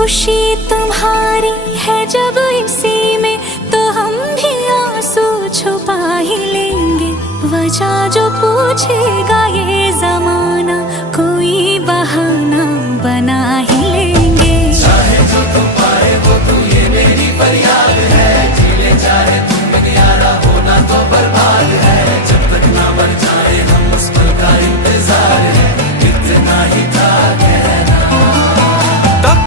खुशी तुम्हारी है जब इसी में, तो हम भी आंसू छुपा ही लेंगे। वजह जो पूछेगा